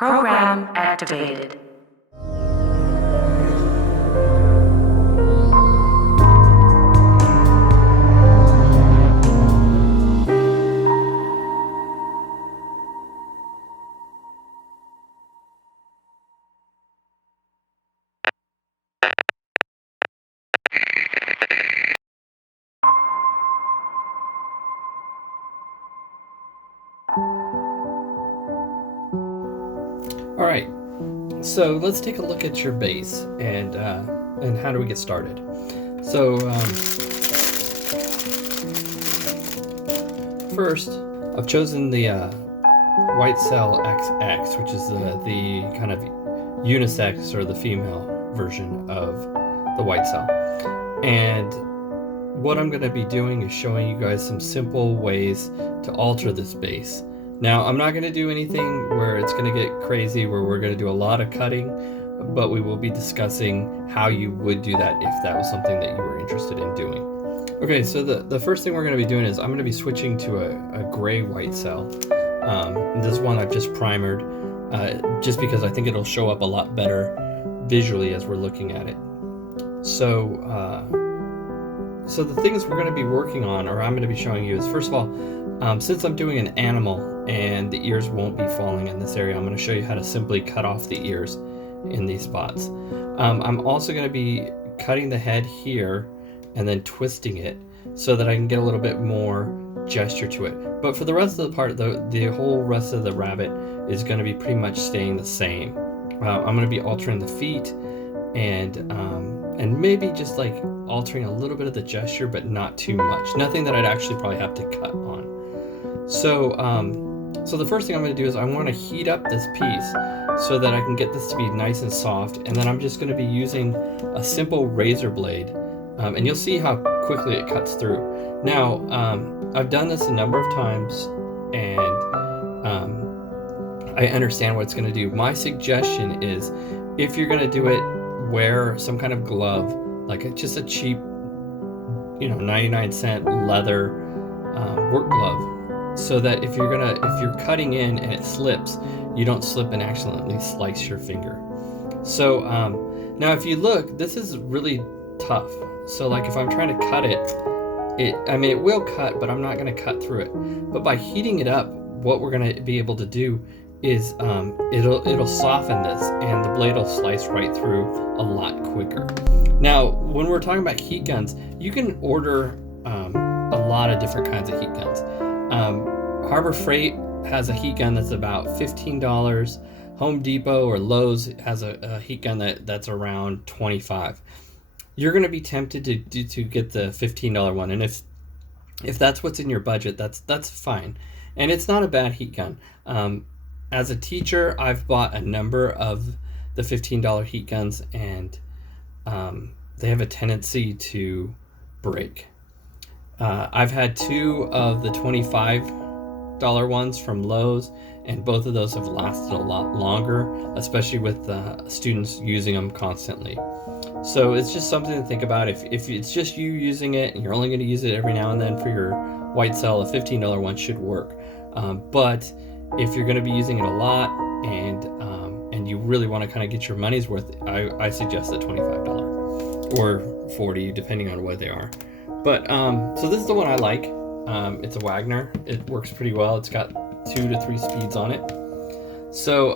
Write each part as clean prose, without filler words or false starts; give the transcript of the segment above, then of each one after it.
Program activated. All right, so let's take a look at your base and how do we get started. So first, I've chosen the White Cell XX, which is the kind of unisex or the female version of the White Cell. And what I'm going to be doing is showing you guys some simple ways to alter this base. Now, I'm not going to do anything where it's going to get crazy, where we're going to do a lot of cutting, but we will be discussing how you would do that if that was something that you were interested in doing. Okay, so the first thing we're going to be doing is I'm going to be switching to a gray White Cell. This one I've just primered, just because I think it'll show up a lot better visually as we're looking at it. So the things we're going to be working on, or I'm going to be showing you, is first of all, since I'm doing an animal and the ears won't be falling in this area, I'm going to show you how to simply cut off the ears in these spots. I'm also going to be cutting the head here and then twisting it so that I can get a little bit more gesture to it. But for the rest of the part, the whole rest of the rabbit is going to be pretty much staying the same. I'm going to be altering the feet and maybe just like altering a little bit of the gesture, but not too much. Nothing that I'd actually probably have to cut on. So the first thing I'm going to do is I want to heat up this piece so that I can get this to be nice and soft, and then I'm just going to be using a simple razor blade, and you'll see how quickly it cuts through. Now, I've done this a number of times, and I understand what it's going to do. My suggestion is, if you're going to do it, wear some kind of glove, like just a cheap, 99-cent leather work glove, so that if you're cutting in and it slips, you don't slip and accidentally slice your finger. So now if you look, this is really tough. So like if I'm trying to cut it will cut, but I'm not going to cut through it. But by heating it up, what we're going to be able to do is it'll soften this, and the blade will slice right through a lot quicker. Now, when we're talking about heat guns, you can order a lot of different kinds of heat guns. Harbor Freight has a heat gun that's about $15. Home Depot or Lowe's has a heat gun that's around $25. You're going to be tempted to get the $15 one, and if that's what's in your budget, that's fine, and it's not a bad heat gun. As a teacher, I've bought a number of the $15 heat guns, and they have a tendency to break. I've had two of the $25 ones from Lowe's, and both of those have lasted a lot longer, especially with students using them constantly. So it's just something to think about. If it's just you using it and you're only going to use it every now and then for your White Cell, a $15 one should work. But if you're going to be using it a lot and you really want to kind of get your money's worth, I suggest the $25 or $40, depending on what they are. But so this is the one I like. It's a Wagner. It works pretty well. It's got 2 to 3 speeds on it. So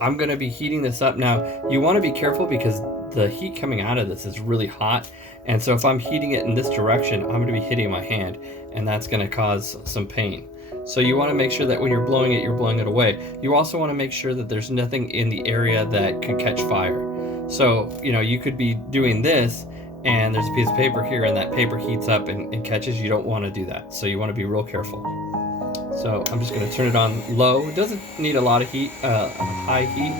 I'm going to be heating this up. Now, you want to be careful because the heat coming out of this is really hot. And so if I'm heating it in this direction, I'm going to be hitting my hand, and that's going to cause some pain. So you want to make sure that when you're blowing it away. You also want to make sure that there's nothing in the area that could catch fire. So, you could be doing this, and there's a piece of paper here, and that paper heats up and catches. You don't want to do that. So you want to be real careful. So I'm just going to turn it on low. It doesn't need a lot of heat, high heat.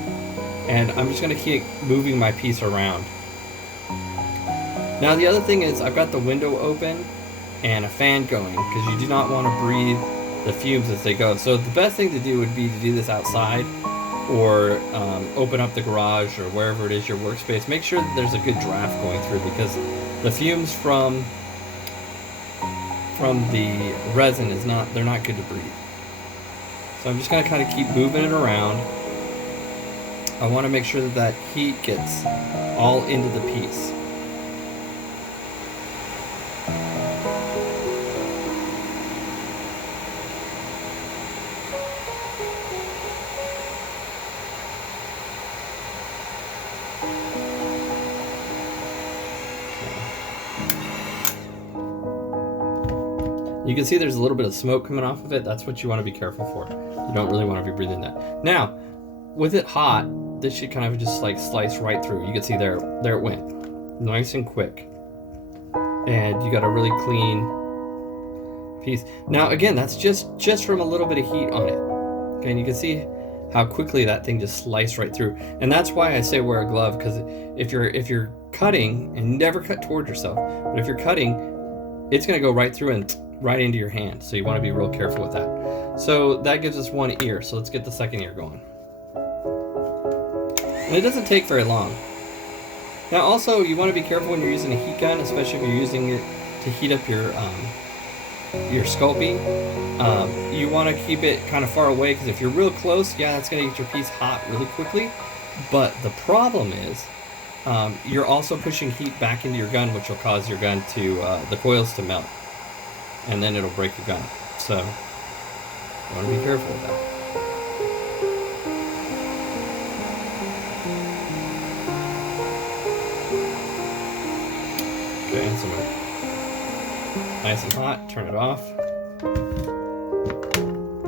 And I'm just going to keep moving my piece around. Now the other thing is I've got the window open and a fan going, because you do not want to breathe the fumes as they go. So the best thing to do would be to do this outside, or open up the garage or wherever it is your workspace. Make sure that there's a good draft going through, because the fumes from the resin they're not good to breathe. So I'm just going to kind of keep moving it around, I want to make sure that that heat gets all into the piece. You can see there's a little bit of smoke coming off of it. That's what you want to be careful for. You don't really want to be breathing that. Now, with it hot, this should kind of just like slice right through. You can see there it went. Nice and quick. And you got a really clean piece. Now again, that's just from a little bit of heat on it. Okay, and you can see how quickly that thing just sliced right through. And that's why I say wear a glove, because if you're cutting, and never cut towards yourself, but if you're cutting, it's gonna go right through and right into your hand. So you want to be real careful with that. So that gives us one ear. So let's get the second ear going. And it doesn't take very long. Now also, you want to be careful when you're using a heat gun, especially if you're using it to heat up your sculpting. You want to keep it kind of far away, because if you're real close, yeah, that's going to get your piece hot really quickly. But the problem is, you're also pushing heat back into your gun, which will cause your gun to, the coils to melt. And then it'll break your gun. So, you want to be careful with that. Okay, and some nice and hot, turn it off.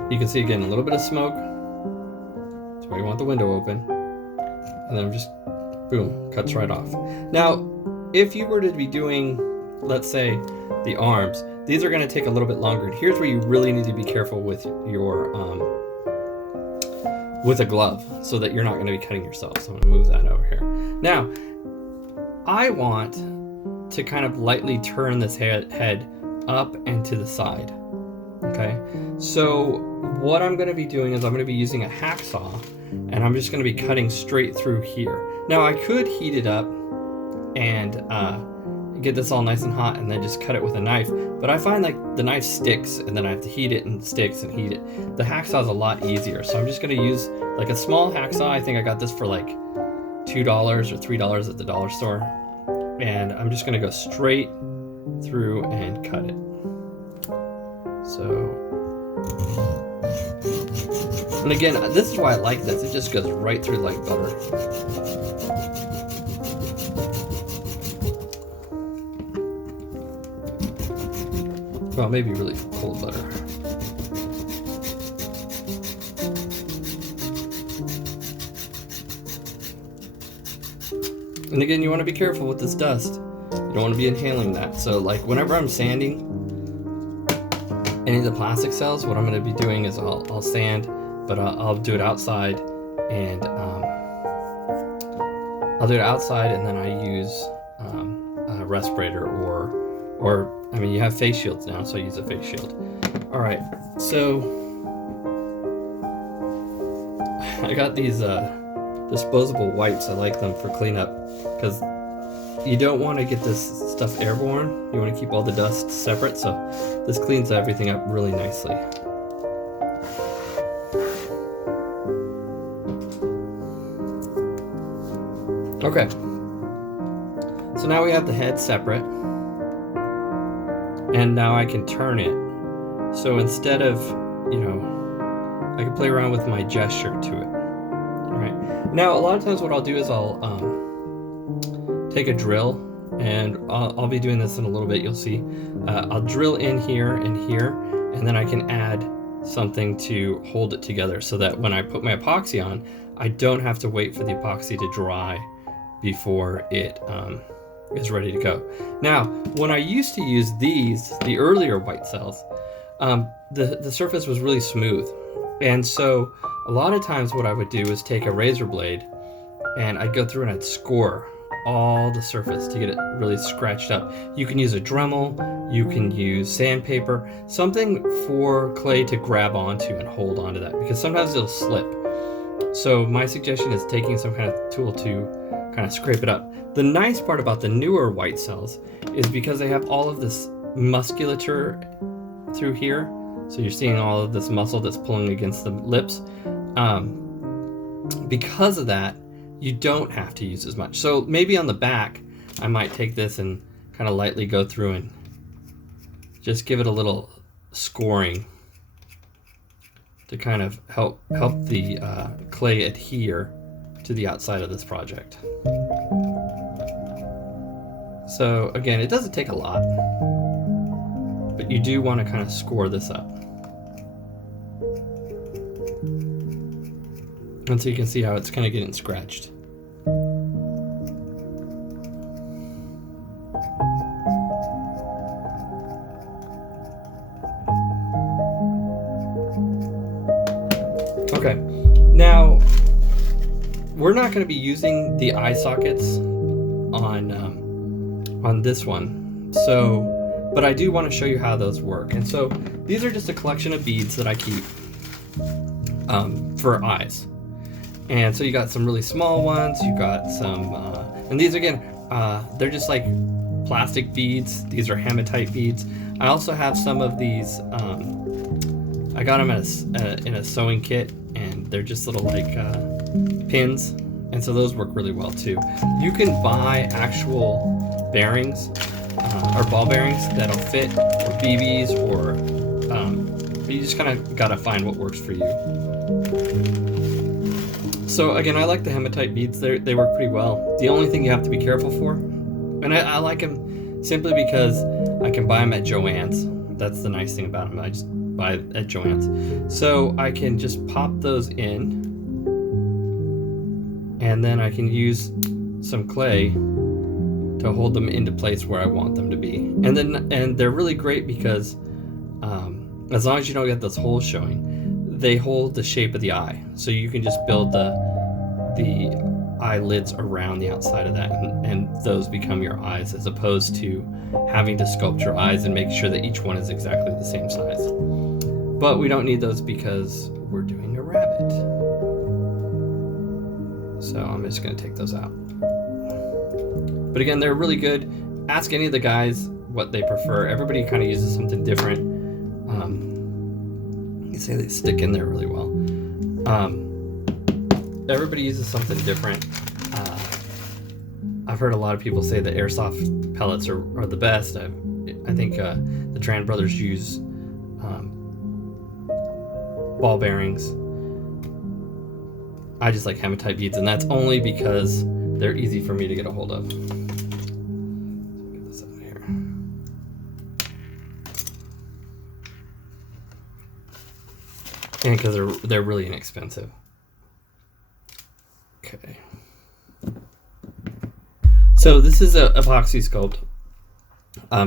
You can see again a little bit of smoke. That's why you want the window open. And then just, boom, cuts right off. Now, if you were to be doing, let's say, the arms, these are going to take a little bit longer. Here's where you really need to be careful with your with a glove, so that you're not going to be cutting yourself. So I'm going to move that over here. Now, I want to kind of lightly turn this head up and to the side. Okay, so what I'm going to be doing is I'm going to be using a hacksaw, and I'm just going to be cutting straight through here. Now I could heat it up and get this all nice and hot and then just cut it with a knife, but I find like the knife sticks and then I have to heat it and sticks and heat it. The hacksaw is a lot easier, so I'm just going to use like a small hacksaw. I think I got this for like $2 or $3 at the dollar store, and I'm just going to go straight through and cut it. So, and again, this is why I like this. It just goes right through like butter. Well, maybe really cold butter. And again, you want to be careful with this dust. You don't want to be inhaling that. So like whenever I'm sanding any of the plastic cells, what I'm going to be doing is I'll sand, but I'll do it outside, and I'll do it outside, and then I use a respirator or I mean, you have face shields now, so I use a face shield. All right, so I got these disposable wipes. I like them for cleanup, because you don't want to get this stuff airborne. You want to keep all the dust separate, so this cleans everything up really nicely. Okay, so now we have the head separate. And now I can turn it. So instead of, I can play around with my gesture to it. All right. Now, a lot of times what I'll do is I'll take a drill, and I'll be doing this in a little bit, you'll see. I'll drill in here and here, and then I can add something to hold it together, so that when I put my epoxy on, I don't have to wait for the epoxy to dry before it is ready to go. Now, when I used to use the earlier white cells, the surface was really smooth. And so a lot of times what I would do is take a razor blade, and I'd go through and I'd score all the surface to get it really scratched up. You can use a Dremel, you can use sandpaper, something for clay to grab onto and hold onto that, because sometimes it'll slip. So my suggestion is taking some kind of tool to kind of scrape it up. The nice part about the newer white cells is because they have all of this musculature through here. So you're seeing all of this muscle that's pulling against the lips. Because of that, you don't have to use as much. So maybe on the back, I might take this and kind of lightly go through and just give it a little scoring to kind of help the clay adhere to the outside of this project. So again, it doesn't take a lot, but you do want to kind of score this up. And so you can see how it's kind of getting scratched. Okay, now we're not going to be using the eye sockets on this one, so but I do want to show you how those work. And so these are just a collection of beads that I keep for eyes. And so you got some really small ones, you got some, and these again, they're just like plastic beads. These are hematite beads. I also have some of these, I got them in a sewing kit, and they're just little like pins. And so those work really well too. You can buy actual bearings or ball bearings that'll fit, or BBs, or but you just kind of gotta find what works for you. So again, I like the hematite beads. They work pretty well. The only thing you have to be careful for, and I like them simply because I can buy them at Joann's. That's the nice thing about them. I just buy it at Joann's. So I can just pop those in, and then I can use some clay to hold them into place where I want them to be. And they're really great because as long as you don't get those holes showing, they hold the shape of the eye. So you can just build the eyelids around the outside of that, and those become your eyes, as opposed to having to sculpt your eyes and make sure that each one is exactly the same size. But we don't need those because we're doing a rabbit. So I'm just going to take those out. But again, they're really good. Ask any of the guys what they prefer. Everybody kind of uses something different. You say they stick in there really well. Everybody uses something different. I've heard a lot of people say that airsoft pellets are the best. I think the Tran brothers use ball bearings. I just like hematite beads, and that's only because they're easy for me to get a hold of. Get this out of here. And because they're really inexpensive. Okay. So this is a epoxy sculpt.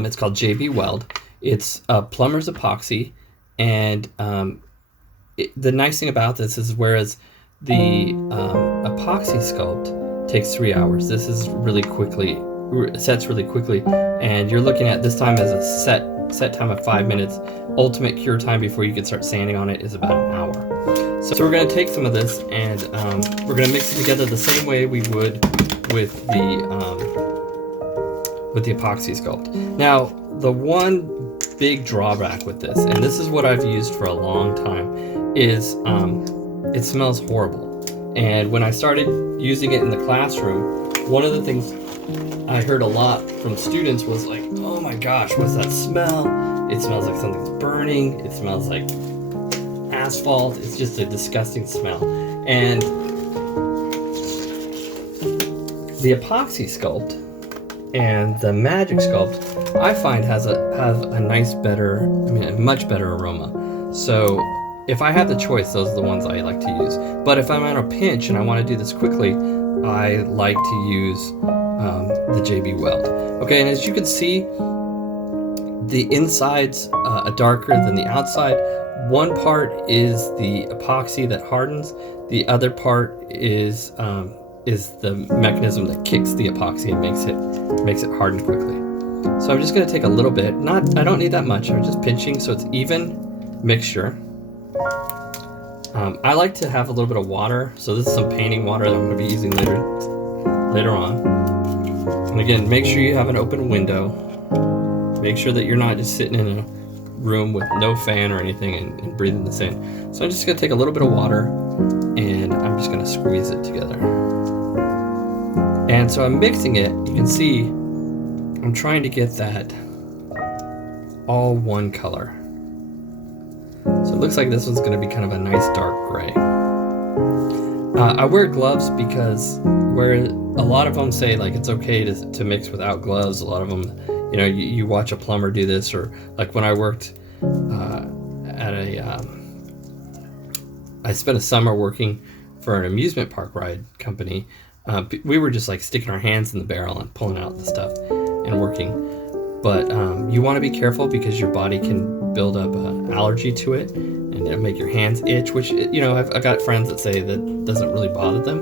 It's called JB Weld. It's a plumber's epoxy, and the nice thing about this is, whereas the Apoxy Sculpt takes 3 hours, this is really quickly, sets really quickly, and you're looking at this time as a set time of 5 minutes. Ultimate cure time before you can start sanding on it is about an hour. So we're going to take some of this, and we're going to mix it together the same way we would with the Apoxy Sculpt. Now, the one big drawback with this, and this is what I've used for a long time, is it smells horrible. And when I started using it in the classroom, one of the things I heard a lot from students was like, oh my gosh, what's that smell? It smells like something's burning. It smells like asphalt. It's just a disgusting smell. And the Epoxy Sculpt and the Magic Sculpt, I find have a much better aroma. So if I have the choice, those are the ones I like to use. But if I'm on a pinch and I want to do this quickly, I like to use the JB Weld. Okay, and as you can see, the inside's darker than the outside. One part is the epoxy that hardens. The other part is the mechanism that kicks the epoxy and makes it harden quickly. So I'm just going to take a little bit. I don't need that much. I'm just pinching so it's even mixture. I like to have a little bit of water, so this is some painting water that I'm going to be using later on. And again, make sure you have an open window. Make sure that you're not just sitting in a room with no fan or anything and breathing this in. So I'm just going to take a little bit of water, and I'm just going to squeeze it together. And so I'm mixing it. You can see I'm trying to get that all one color. So it looks like this one's going to be kind of a nice dark gray. I wear gloves because where a lot of them say like it's okay to mix without gloves, a lot of them, you know, you watch a plumber do this, or like when I worked at I spent a summer working for an amusement park ride company. We were just like sticking our hands in the barrel and pulling out the stuff and working. But you want to be careful because your body can build up an allergy to it and it'll make your hands itch, which, you know, I've got friends that say that doesn't really bother them.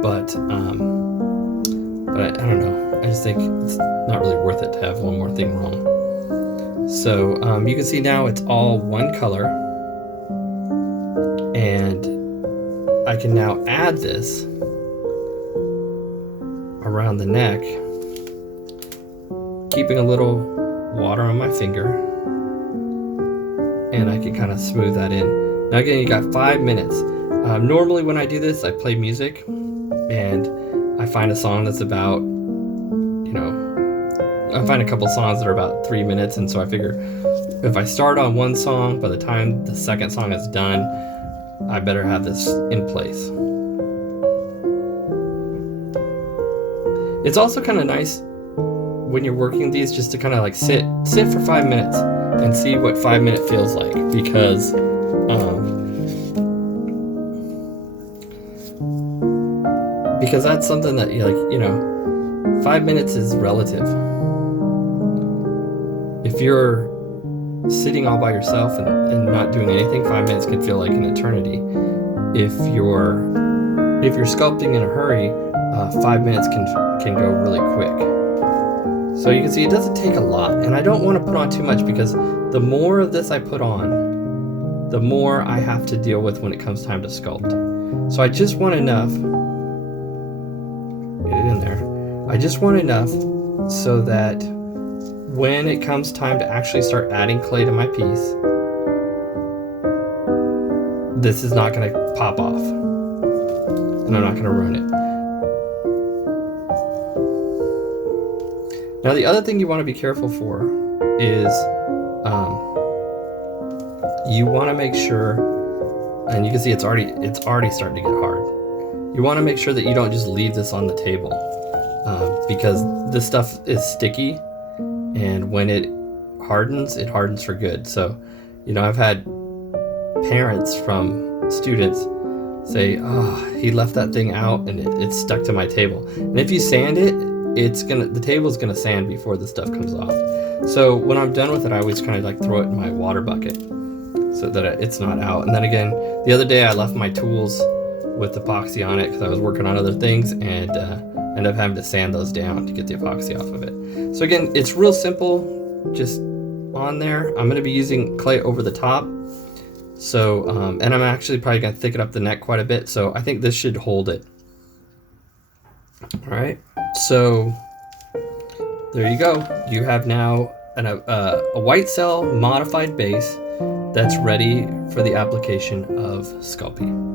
But I don't know. I just think it's not really worth it to have one more thing wrong. So you can see now it's all one color. And I can now add this around the neck, keeping a little water on my finger, and I can kind of smooth that in. Now again, you got 5 minutes. Normally when I do this, I play music and I find a song that's about, you know, I find a couple songs that are about 3 minutes, and so I figure if I start on one song, by the time the second song is done, I better have this in place. It's also kind of nice when you're working these just to kind of like sit for 5 minutes and see what 5 minute feels like, because that's something that you know, 5 minutes is relative. If you're sitting all by yourself and not doing anything, 5 minutes can feel like an eternity. If you're sculpting in a hurry, 5 minutes can go really quick. So you can see it doesn't take a lot, and I don't want to put on too much because the more of this I put on, the more I have to deal with when it comes time to sculpt. So I just want enough, get it in there, I just want enough so that when it comes time to actually start adding clay to my piece, this is not going to pop off, and I'm not going to ruin it. Now the other thing you want to be careful for is you want to make sure, and you can see it's already starting to get hard. You want to make sure that you don't just leave this on the table because this stuff is sticky, and when it hardens for good. So, you know, I've had parents from students say, "Oh, he left that thing out and it's stuck to my table." And if you sand it, the table's gonna sand before the stuff comes off. So when I'm done with it, I always kind of like throw it in my water bucket so that it's not out. And then again, the other day I left my tools with epoxy on it because I was working on other things, and ended up having to sand those down to get the epoxy off of it. So again, it's real simple, just on there. I'm gonna be using clay over the top. So, and I'm actually probably gonna thicken up the neck quite a bit. So I think this should hold it. All right, so there you go. You have now a white cell modified base that's ready for the application of sculpting.